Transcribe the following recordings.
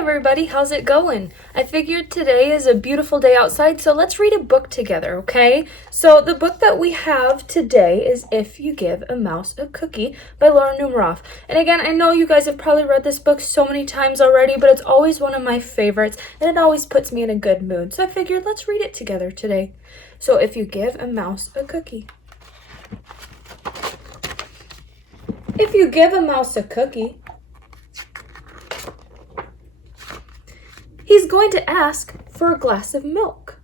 everybody, how's it going? I figured today is a beautiful day outside, so let's read a book together, okay? So the book that we have today is If You Give a Mouse a Cookie by Laura Numeroff. And again, I know you guys have probably read this book so many times already, but it's always one of my favorites, and it always puts me in a good mood. So I figured let's read it together today. So If You Give a Mouse a Cookie. If you give a mouse a cookie, he's going to ask for a glass of milk.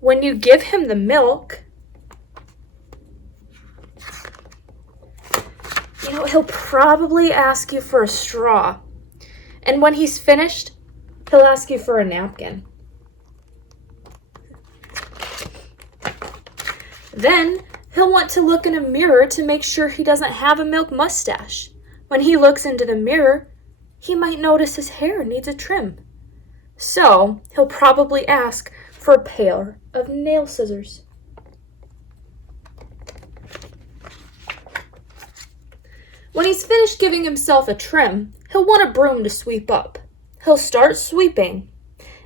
When you give him the milk, he'll probably ask you for a straw. And when he's finished, he'll ask you for a napkin. Then he'll want to look in a mirror to make sure he doesn't have a milk mustache. When he looks into the mirror, he might notice his hair needs a trim. So he'll probably ask for a pair of nail scissors. When he's finished giving himself a trim, he'll want a broom to sweep up. He'll start sweeping,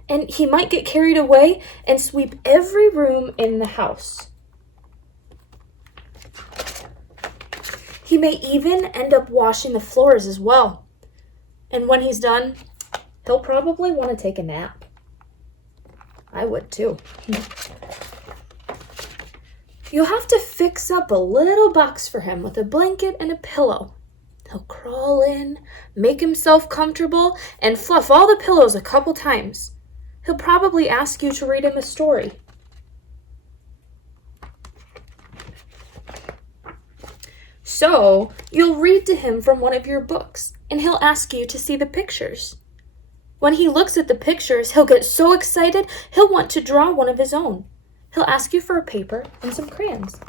and he might get carried away and sweep every room in the house. He may even end up washing the floors as well. And when he's done, he'll probably want to take a nap. I would too. You'll have to fix up a little box for him with a blanket and a pillow. He'll crawl in, make himself comfortable, and fluff all the pillows a couple times. He'll probably ask you to read him a story. So you'll read to him from one of your books, and he'll ask you to see the pictures. When he looks at the pictures, he'll get so excited, he'll want to draw one of his own. He'll ask you for a paper and some crayons.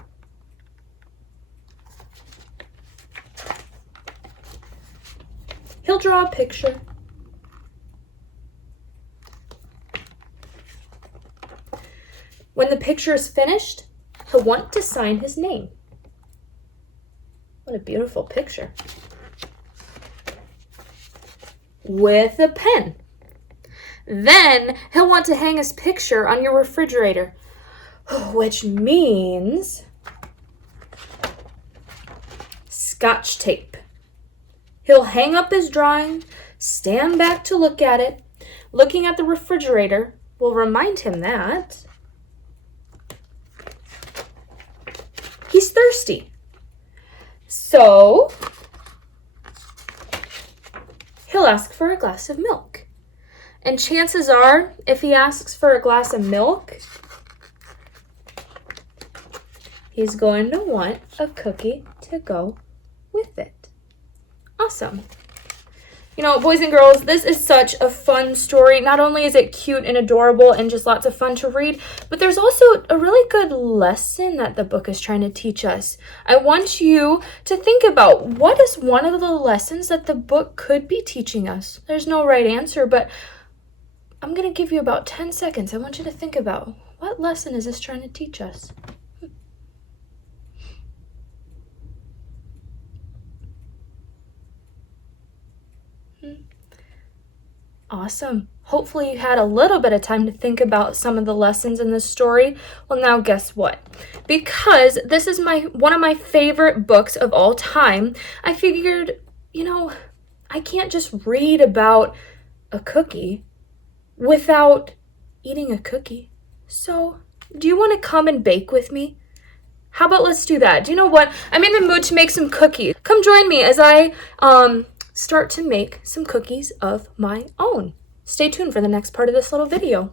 He'll draw a picture. When the picture is finished, he'll want to sign his name. What a beautiful picture. With a pen. Then he'll want to hang his picture on your refrigerator, which means Scotch tape. He'll hang up his drawing, stand back to look at it. Looking at the refrigerator will remind him that he's thirsty. So he'll ask for a glass of milk. And chances are, if he asks for a glass of milk, he's going to want a cookie to go with it. Awesome. Boys and girls, this is such a fun story. Not only is it cute and adorable and just lots of fun to read, but there's also a really good lesson that the book is trying to teach us. I want you to think about what is one of the lessons that the book could be teaching us. There's no right answer, but I'm going to give you about 10 seconds. I want you to think about what lesson is this trying to teach us? Awesome. Hopefully you had a little bit of time to think about some of the lessons in this story. Well, now guess what? Because this is one of my favorite books of all time, I figured, I can't just read about a cookie without eating a cookie. So, do you want to come and bake with me? How about let's do that? Do you know what? I'm in the mood to make some cookies. Come join me as I start to make some cookies of my own. Stay tuned for the next part of this little video.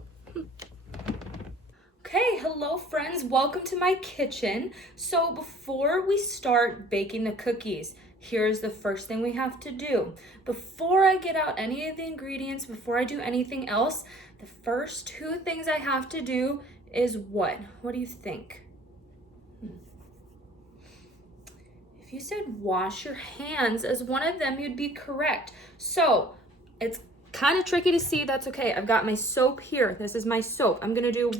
Okay, hello friends, welcome to my kitchen. So before we start baking the cookies, here's the first thing we have to do. Before I get out any of the ingredients, before I do anything else, the first two things I have to do is what? What do you think? If you said wash your hands as one of them, you'd be correct. So it's kind of tricky to see. That's okay. I've got my soap here. This is my soap. I'm going to do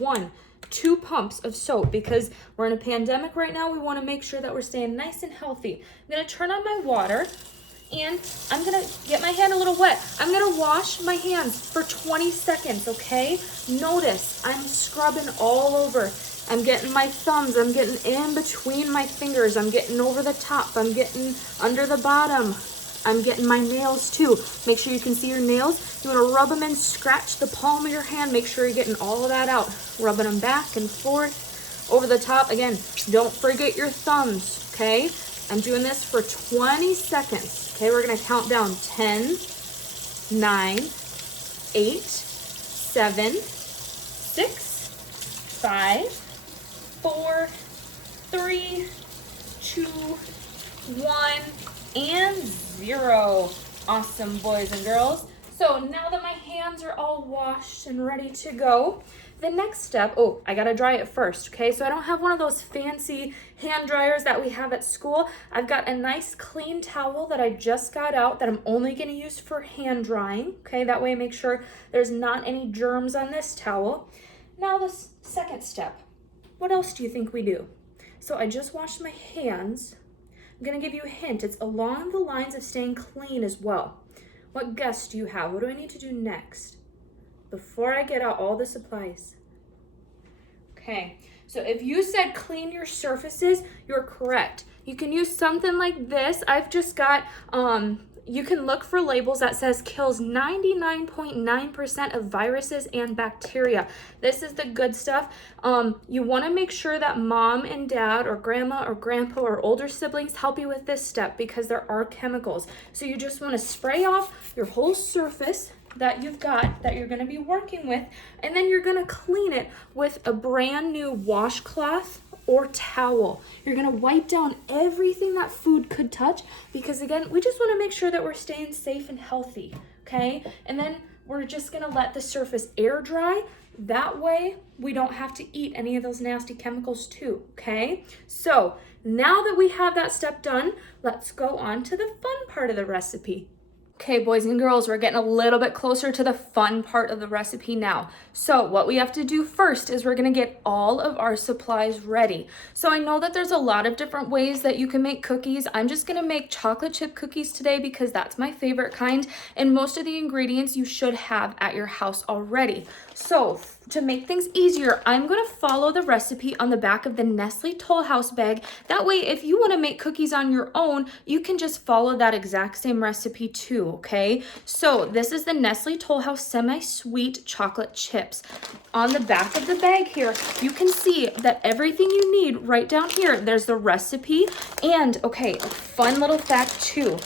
2 pumps of soap because we're in a pandemic right now. We want to make sure that we're staying nice and healthy. I'm going to turn on my water And I'm gonna get my hand a little wet. I'm gonna wash my hands for 20 seconds, okay? Notice I'm scrubbing all over. I'm getting my thumbs, I'm getting in between my fingers, I'm getting over the top, I'm getting under the bottom. I'm getting my nails too. Make sure you can see your nails. You wanna rub them in, scratch the palm of your hand, make sure you're getting all of that out. Rubbing them back and forth, over the top. Again, don't forget your thumbs, okay? I'm doing this for 20 seconds. Okay, we're gonna count down 10, 9, 8, 7, 6, 5, 4, 3, 2, 1, and 0. Awesome, boys and girls. So now that my hands are all washed and ready to go, the next step, oh, I gotta dry it first, okay? So I don't have one of those fancy hand dryers that we have at school. I've got a nice clean towel that I just got out that I'm only gonna use for hand drying, okay? That way I make sure there's not any germs on this towel. Now the second step, what else do you think we do? So I just washed my hands. I'm gonna give you a hint. It's along the lines of staying clean as well. What guess do you have? What do I need to do next before I get out all the supplies? Okay, so if you said clean your surfaces, you're correct. You can use something like this. I've just got, you can look for labels that says kills 99.9% of viruses and bacteria. This is the good stuff. You want to make sure that mom and dad or grandma or grandpa or older siblings help you with this step because there are chemicals. So you just want to spray off your whole surface that you've got that you're going to be working with, and then you're going to clean it with a brand new washcloth or towel. You're going to wipe down everything that food could touch because again, we just want to make sure that we're staying safe and healthy, okay? And then we're just going to let the surface air dry. That way we don't have to eat any of those nasty chemicals too, okay? So now that we have that step done, let's go on to the fun part of the recipe. Okay, boys and girls, we're getting a little bit closer to the fun part of the recipe now. So what we have to do first is we're gonna get all of our supplies ready. So I know that there's a lot of different ways that you can make cookies. I'm just gonna make chocolate chip cookies today because that's my favorite kind, and most of the ingredients you should have at your house already. So to make things easier, I'm gonna follow the recipe on the back of the Nestle Toll House bag. That way, if you wanna make cookies on your own, you can just follow that exact same recipe too, okay? So this is the Nestle Toll House semi-sweet chocolate chips. On the back of the bag here, you can see that everything you need right down here, there's the recipe, and okay, a fun little fact too.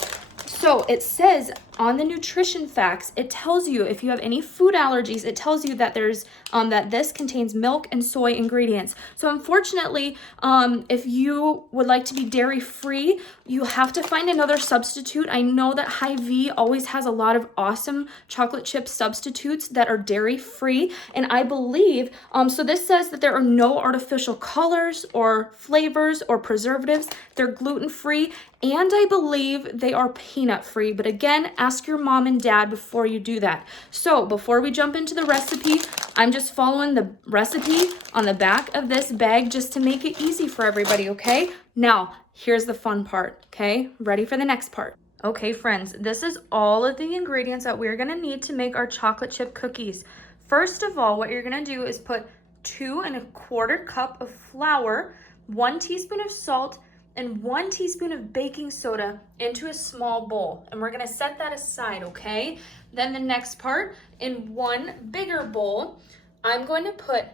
So it says on the nutrition facts, it tells you if you have any food allergies, it tells you that there's that this contains milk and soy ingredients. So unfortunately, if you would like to be dairy free, you have to find another substitute. I know that Hy-Vee always has a lot of awesome chocolate chip substitutes that are dairy free, and I believe so this says that there are no artificial colors or flavors or preservatives. They're gluten free, and I believe they are peanut free. But again, ask your mom and dad before you do that. So before we jump into the recipe, I'm just following the recipe on the back of this bag just to make it easy for everybody, okay? Now, here's the fun part, okay? Ready for the next part. Okay, friends, this is all of the ingredients that we're gonna need to make our chocolate chip cookies. First of all, what you're gonna do is put 2 1/4 cups of flour, 1 teaspoon of salt, and 1 teaspoon of baking soda into a small bowl. And we're gonna set that aside, okay? Then the next part, in 1 bigger bowl, I'm going to put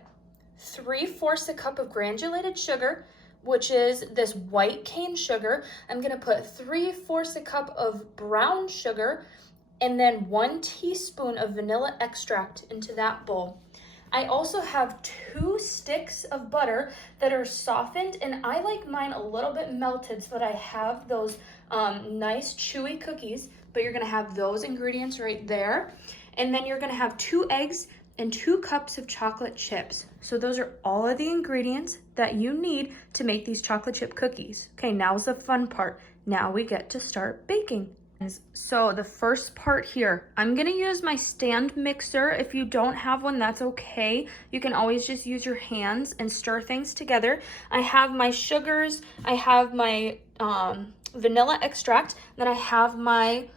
3/4 cup of granulated sugar, which is this white cane sugar. I'm gonna put 3/4 cup of brown sugar, and then 1 teaspoon of vanilla extract into that bowl. I also have 2 sticks of butter that are softened, and I like mine a little bit melted so that I have those nice chewy cookies, but you're gonna have those ingredients right there. And then you're gonna have 2 eggs and 2 cups of chocolate chips. So those are all of the ingredients that you need to make these chocolate chip cookies. Okay, now's the fun part. Now we get to start baking. So the first part here, I'm gonna use my stand mixer. If you don't have one, that's okay. You can always just use your hands and stir things together. I have my sugars, I have my vanilla extract. Then I have my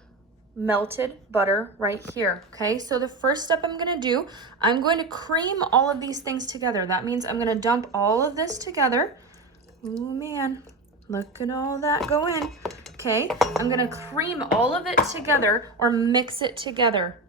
melted butter right here. Okay, so the first step I'm going to do, I'm going to cream all of these things together. That means I'm going to dump all of this together. Oh man, look at all that go in. Okay, I'm going to cream all of it together or mix it together.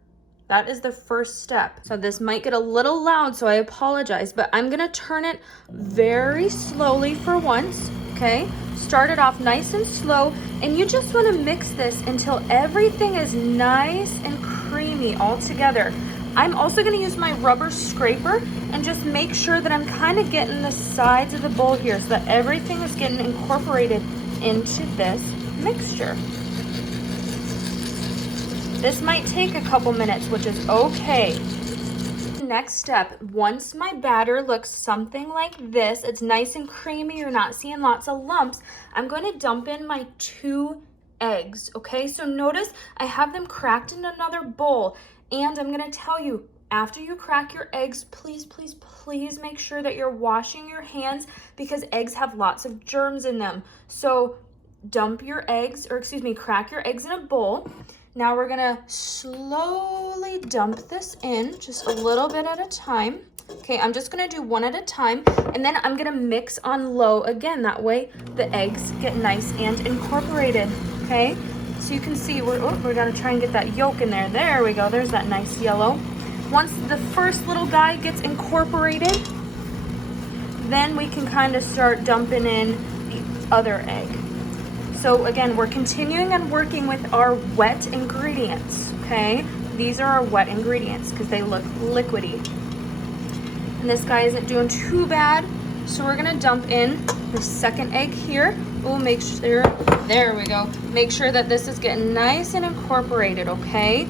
That is the first step. So this might get a little loud, so I apologize, but I'm gonna turn it very slowly for once, okay? Start it off nice and slow, and you just wanna mix this until everything is nice and creamy all together. I'm also gonna use my rubber scraper and just make sure that I'm kind of getting the sides of the bowl here so that everything is getting incorporated into this mixture. This might take a couple minutes, which is okay. Next step, once my batter looks something like this, it's nice and creamy, you're not seeing lots of lumps, I'm going to dump in my 2 eggs, okay? So notice I have them cracked in another bowl, and I'm going to tell you, after you crack your eggs, please, please, please make sure that you're washing your hands because eggs have lots of germs in them. So dump your eggs, or excuse me, crack your eggs in a bowl. Now we're gonna slowly dump this in, just a little bit at a time. Okay, I'm just gonna do one at a time, and then I'm gonna mix on low again. That way the eggs get nice and incorporated, okay? So you can see, we're gonna try and get that yolk in there. There we go, there's that nice yellow. Once the first little guy gets incorporated, then we can kind of start dumping in the other egg. So again, we're continuing and working with our wet ingredients, okay? These are our wet ingredients because they look liquidy. And this guy isn't doing too bad, so we're gonna dump in the second egg here. We'll make sure, there we go. Make sure that this is getting nice and incorporated, okay?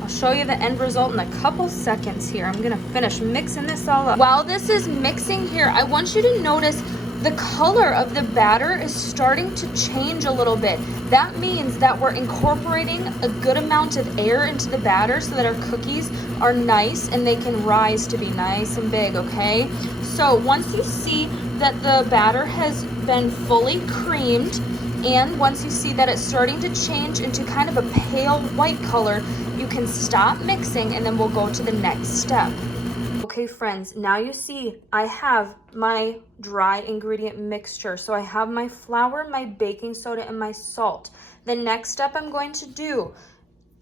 I'll show you the end result in a couple seconds here. I'm gonna finish mixing this all up. While this is mixing here, I want you to notice the color of the batter is starting to change a little bit. That means that we're incorporating a good amount of air into the batter so that our cookies are nice and they can rise to be nice and big, okay? So once you see that the batter has been fully creamed, and once you see that it's starting to change into kind of a pale white color, you can stop mixing and then we'll go to the next step. Okay friends, now you see I have my dry ingredient mixture. So I have my flour, my baking soda, and my salt. The next step I'm going to do,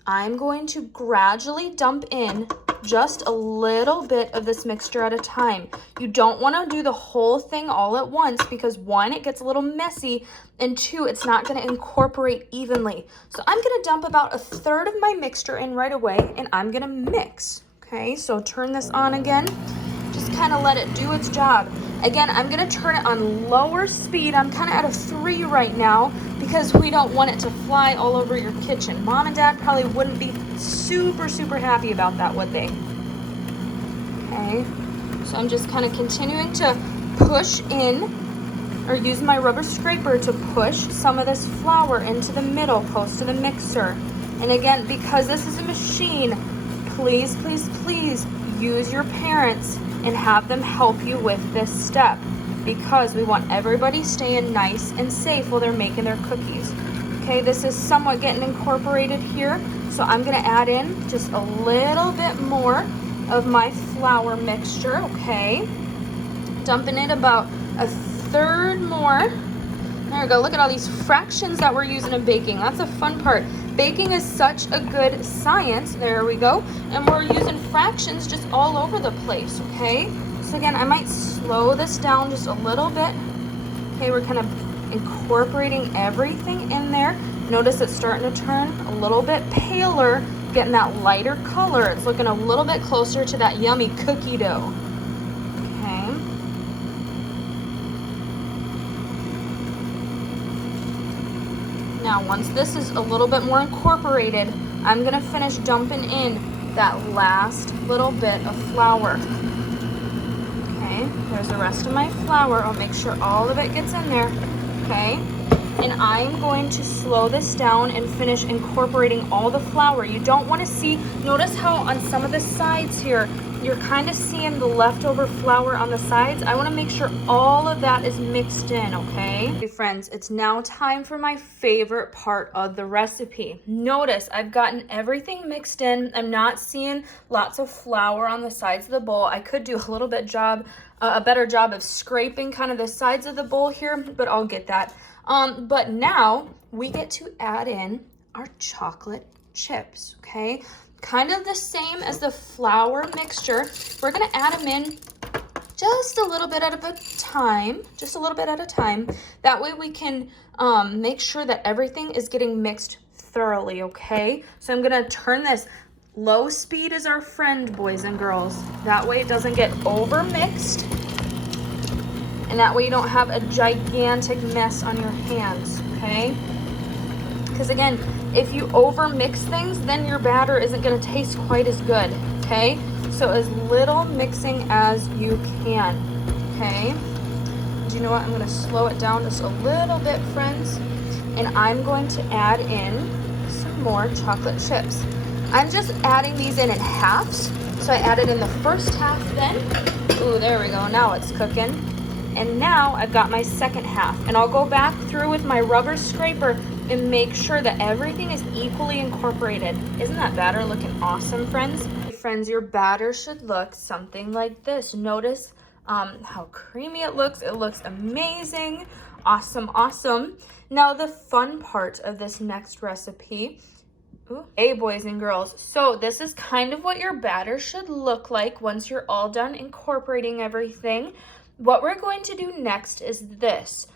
I'm going to gradually dump in just a little bit of this mixture at a time. You don't want to do the whole thing all at once because 1, it gets a little messy, and 2, it's not going to incorporate evenly. So I'm going to dump about 1/3 of my mixture in right away, and I'm going to mix. Okay, so turn this on again. Just kind of let it do its job. Again, I'm going to turn it on lower speed. I'm kind of at a 3 right now because we don't want it to fly all over your kitchen. Mom and Dad probably wouldn't be super, super happy about that, would they? Okay, so I'm just kind of continuing to push in, or use my rubber scraper to push some of this flour into the middle, close to the mixer. And again, because this is a machine, please, please, please use your parents and have them help you with this step because we want everybody staying nice and safe while they're making their cookies. Okay, this is somewhat getting incorporated here, so I'm going to add in just a little bit more of my flour mixture, okay? Dumping in about 1/3 more. There we go. Look at all these fractions that we're using in baking. That's a fun part. Baking is such a good science. There we go. And we're using fractions just all over the place, okay? So again, I might slow this down just a little bit. Okay, we're kind of incorporating everything in there. Notice it's starting to turn a little bit paler, getting that lighter color. It's looking a little bit closer to that yummy cookie dough. Okay. Now, once this is a little bit more incorporated, I'm gonna finish dumping in that last little bit of flour. Okay, there's the rest of my flour. I'll make sure all of it gets in there, okay? and I'm going to slow this down and finish incorporating all the flour. You don't want to see, notice how on some of the sides here, you're kind of seeing the leftover flour on the sides. I want to make sure all of that is mixed in, okay? Okay, friends, it's now time for my favorite part of the recipe. Notice I've gotten everything mixed in. I'm not seeing lots of flour on the sides of the bowl. I could do a little bit a better job of scraping kind of the sides of the bowl here, but I'll get that. But now we get to add in our chocolate chips, okay? Kind of the same as the flour mixture. We're gonna add them in just a little bit at a time, That way we can make sure that everything is getting mixed thoroughly, okay? So I'm gonna turn this. Low speed is our friend, boys and girls. That way it doesn't get over mixed, and that way you don't have a gigantic mess on your hands, okay? Because again, if you over mix things, then your batter isn't gonna taste quite as good, okay? So as little mixing as you can, okay? Do you know what? I'm gonna slow it down just a little bit, friends, and I'm going to add in some more chocolate chips. I'm just adding these in halves. So I added in the first half then. Ooh, there we go, now it's cooking. And now I've got my second half, and I'll go back through with my rubber scraper and make sure that everything is equally incorporated. Isn't that batter looking awesome, friends? Friends, your batter should look something like this. Notice how creamy it looks. It looks amazing. Awesome, awesome. Now the fun part of this next recipe. Hey, boys and girls, so this is kind of what your batter should look like once you're all done incorporating everything. What we're going to do next is this.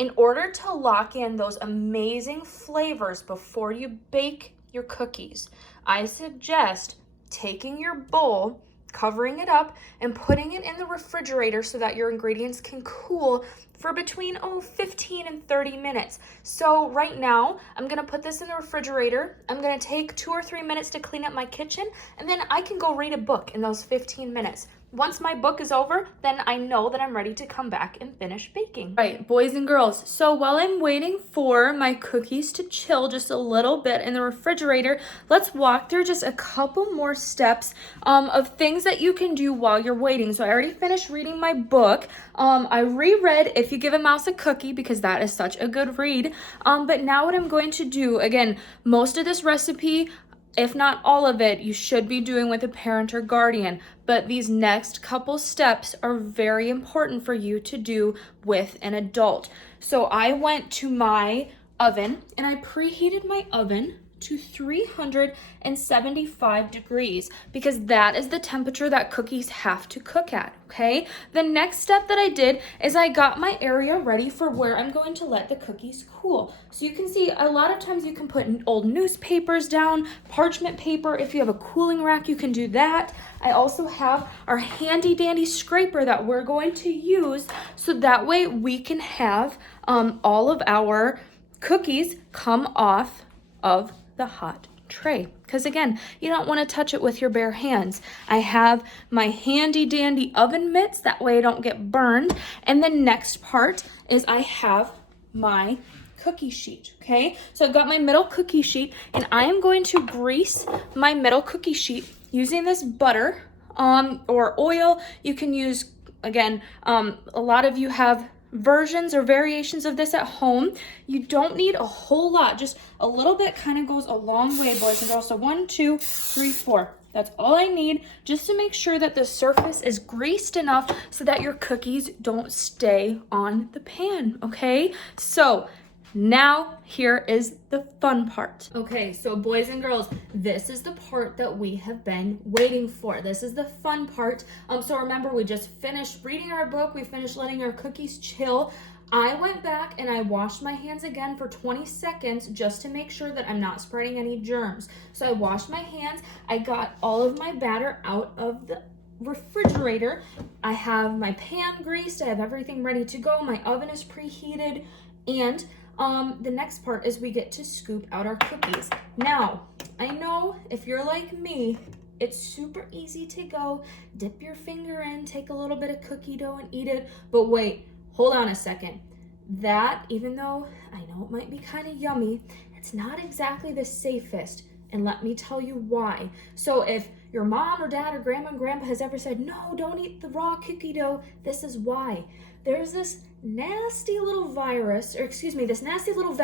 In order to lock in those amazing flavors before you bake your cookies, I suggest taking your bowl, covering it up, and putting it in the refrigerator so that your ingredients can cool for between 15 and 30 minutes. So right now, I'm gonna put this in the refrigerator. I'm gonna take 2 or 3 minutes to clean up my kitchen, and then I can go read a book in those 15 minutes. Once my book is over, then I know that I'm ready to come back and finish baking. Right, boys and girls, so while I'm waiting for my cookies to chill just a little bit in the refrigerator, let's walk through just a couple more steps of things that you can do while you're waiting. So I already finished reading my book. I reread If You Give a Mouse a Cookie because that is such a good read. But now what I'm going to do, again, most of this recipe, if not all of it, you should be doing with a parent or guardian. But these next couple steps are very important for you to do with an adult. So I went to my oven and I preheated my oven to 375 degrees because that is the temperature that cookies have to cook at, okay? The next step that I did is I got my area ready for where I'm going to let the cookies cool. So you can see a lot of times you can put old newspapers down, parchment paper. If you have a cooling rack, you can do that. I also have our handy dandy scraper that we're going to use so that way we can have all of our cookies come off of the hot tray, because again, you don't want to touch it with your bare hands. I have my handy dandy oven mitts, that way I don't get burned. And the next part is I have my cookie sheet, okay? So I've got my middle cookie sheet, and I am going to grease my middle cookie sheet using this butter or oil. You can use, again, a lot of you have versions or variations of this at home. You don't need a whole lot, just a little bit kind of goes a long way, boys and girls. So 1, 2, 3, 4. That's all I need just to make sure that the surface is greased enough so that your cookies don't stay on the pan, okay? So now here is the fun part. Okay, so boys and girls, this is the part that we have been waiting for. This is the fun part. So remember, we just finished reading our book. We finished letting our cookies chill. I went back and I washed my hands again for 20 seconds just to make sure that I'm not spreading any germs. So I washed my hands. I got all of my batter out of the refrigerator. I have my pan greased. I have everything ready to go. My oven is preheated, and the next part is we get to scoop out our cookies. Now, I know if you're like me, it's super easy to go dip your finger in, take a little bit of cookie dough and eat it. But wait, hold on a second. that, even though I know it might be kind of yummy, it's not exactly the safest. And let me tell you why. So if your mom or dad or grandma and grandpa has ever said, no, don't eat the raw cookie dough, this is why. There's this nasty little virus, or excuse me, this nasty little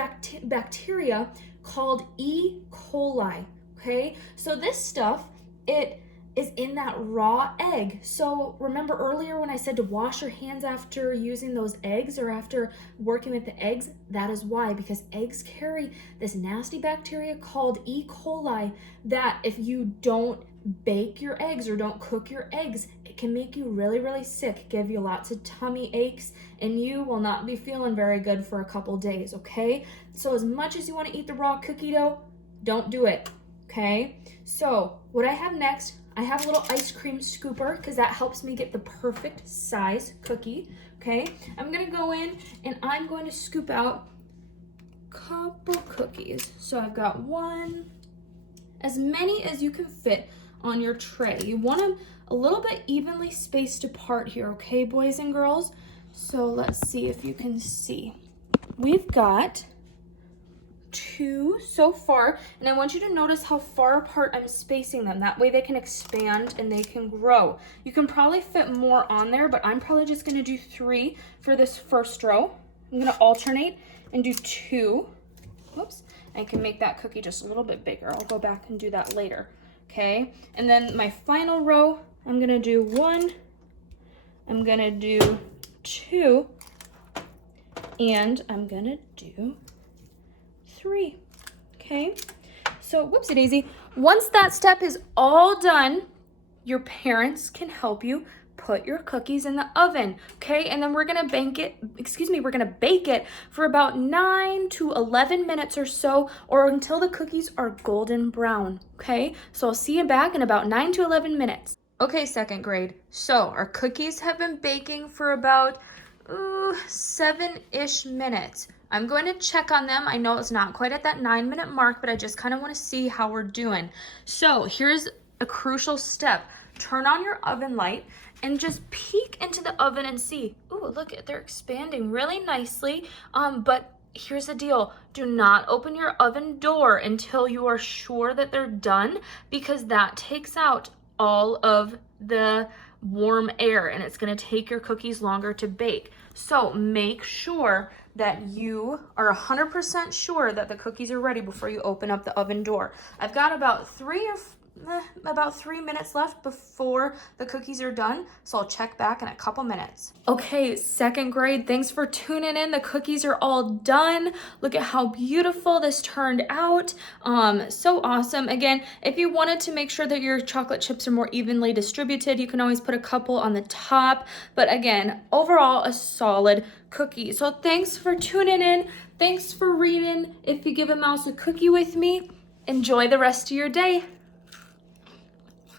bacteria called E. coli, okay? So this stuff, it is in that raw egg. So remember earlier when I said to wash your hands after using those eggs or after working with the eggs? That is why, because eggs carry this nasty bacteria called E. coli that if you don't bake your eggs or don't cook your eggs, it can make you really, really sick, give you lots of tummy aches, and you will not be feeling very good for a couple days, okay? So as much as you want to eat the raw cookie dough, don't do it, okay? So what I have next, I have a little ice cream scooper because that helps me get the perfect size cookie, okay? I'm gonna go in and I'm going to scoop out a couple cookies. So I've got one, as many as you can fit on your tray. You want them a little bit evenly spaced apart here, okay, boys and girls? So let's see if you can see. We've got 2 so far, and I want you to notice how far apart I'm spacing them. That way they can expand and they can grow. You can probably fit more on there, but I'm probably just going to do 3 for this first row. I'm going to alternate and do 2. Whoops. I can make that cookie just a little bit bigger. I'll go back and do that later. Okay, and then my final row, I'm going to do 1, I'm going to do 2, and I'm going to do 3. Okay, so whoopsie daisy. Once that step is all done, your parents can help you put your cookies in the oven, okay? And then we're gonna we're gonna bake it for about 9 to 11 minutes or so, or until the cookies are golden brown, okay? So I'll see you back in about 9 to 11 minutes. Okay, second grade, so our cookies have been baking for about 7-ish minutes. I'm going to check on them. I know it's not quite at that 9-minute mark, but I just kind of want to see how we're doing. So here's a crucial step. Turn on your oven light and just peek into the oven and see. Ooh, look, they're expanding really nicely. But here's the deal. Do not open your oven door until you are sure that they're done, because that takes out all of the warm air and it's going to take your cookies longer to bake. So make sure that you are 100% sure that the cookies are ready before you open up the oven door. I've got about 3 minutes left before the cookies are done, so I'll check back in a couple minutes. Okay, second grade, thanks for tuning in. The cookies are all done. Look at how beautiful this turned out. So awesome. Again, if you wanted to make sure that your chocolate chips are more evenly distributed, you can always put a couple on the top. But again, overall, a solid cookie. So thanks for tuning in. Thanks for reading If You Give a Mouse a Cookie with me. Enjoy the rest of your day.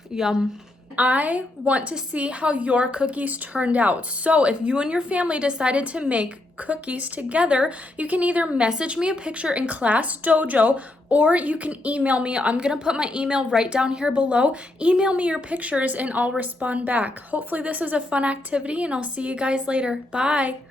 Yum. I want to see how your cookies turned out. So if you and your family decided to make cookies together, you can either message me a picture in Class Dojo or you can email me. I'm going to put my email right down here below. Email me your pictures and I'll respond back. Hopefully this is a fun activity and I'll see you guys later. Bye.